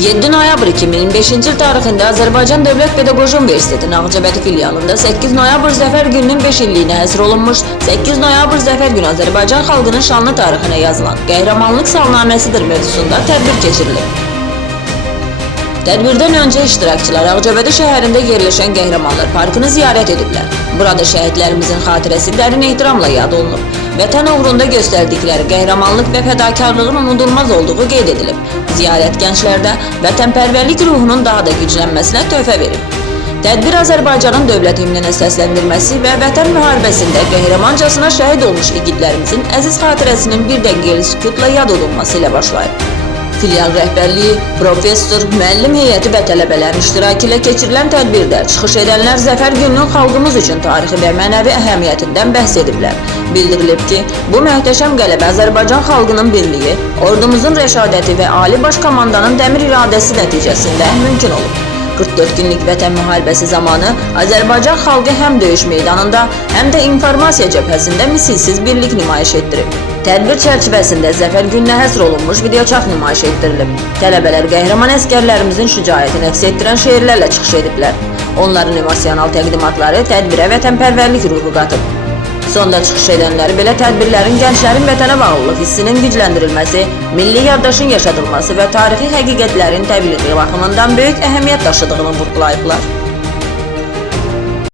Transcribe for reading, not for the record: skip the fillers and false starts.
7 noyabr 2025-ci il tarixində Azərbaycan Dövlət Pedaqoji Universitetinin Ağcabədi filialında 8 noyabr Zəfər gününün 5 illiyinə həsr olunmuş 8 noyabr Zəfər günü Azərbaycan xalqının şanlı tarixinə yazılan qəhrəmanlıq salnaməsidir mövzusunda tədbir keçirilib. Tədbirdən öncə iştirakçılar Ağcabədi şəhərində yerləşən Qəhrəmanlar Parkını ziyarət ediblər. Burada şəhidlərimizin xatirəsi dərin ehtiramla yad olunub. Vətən uğrunda göstərdikləri qəhrəmanlıq və fədakarlığın unudulmaz olduğu qeyd edilib. Ziyarət gənclərdə vətənpərvərlik ruhunun daha da güclənməsinə töhfə verib. Tədbir Azərbaycanın dövlət himninin səsləndirməsi və vətən müharibəsində qəhrəmancasına şəhid olmuş igidlərimizin əziz xatirəsinin bir dəqiqəlik sükutla yad olunması ilə başlayıb. Filial rəhbərliyi, professor, müəllim heyəti və tələbələrin iştirakı ilə keçirilən tədbirdə çıxış edənlər Zəfər gününün xalqımız üçün tarixi və mənəvi əhəmiyyətindən bəhs ediblər. Bildirilib ki, bu möhtəşəm qələbə Azərbaycan xalqının birliyi, ordumuzun rəşadəti və ali baş komandanın dəmir iradəsi nəticəsində mümkün olub. 44 günlük vətən müharibəsi zamanı Azərbaycan xalqı həm döyüş meydanında, həm də informasiya cəbhəsində misilsiz birlik nümayiş etdirib. Tədbir çərçivəsində Zəfər gününə həsr olunmuş videoçarx nümayiş etdirilib. Tələbələr qəhrəman əsgərlərimizin şücaətini əks etdirən şeirlərlə çıxış ediblər. Onların emosional təqdimatları tədbirə vətənpərvərlik ruhu qatıb. Sonda çıxış edənlər belə tədbirlərin gənclərin vətənə bağlılıq hissinin gücləndirilməsi, milli yaddaşın yaşadılması və tarixi həqiqətlərin təbliği baxımından böyük əhəmiyyət daşıdığını vurğulayıblar.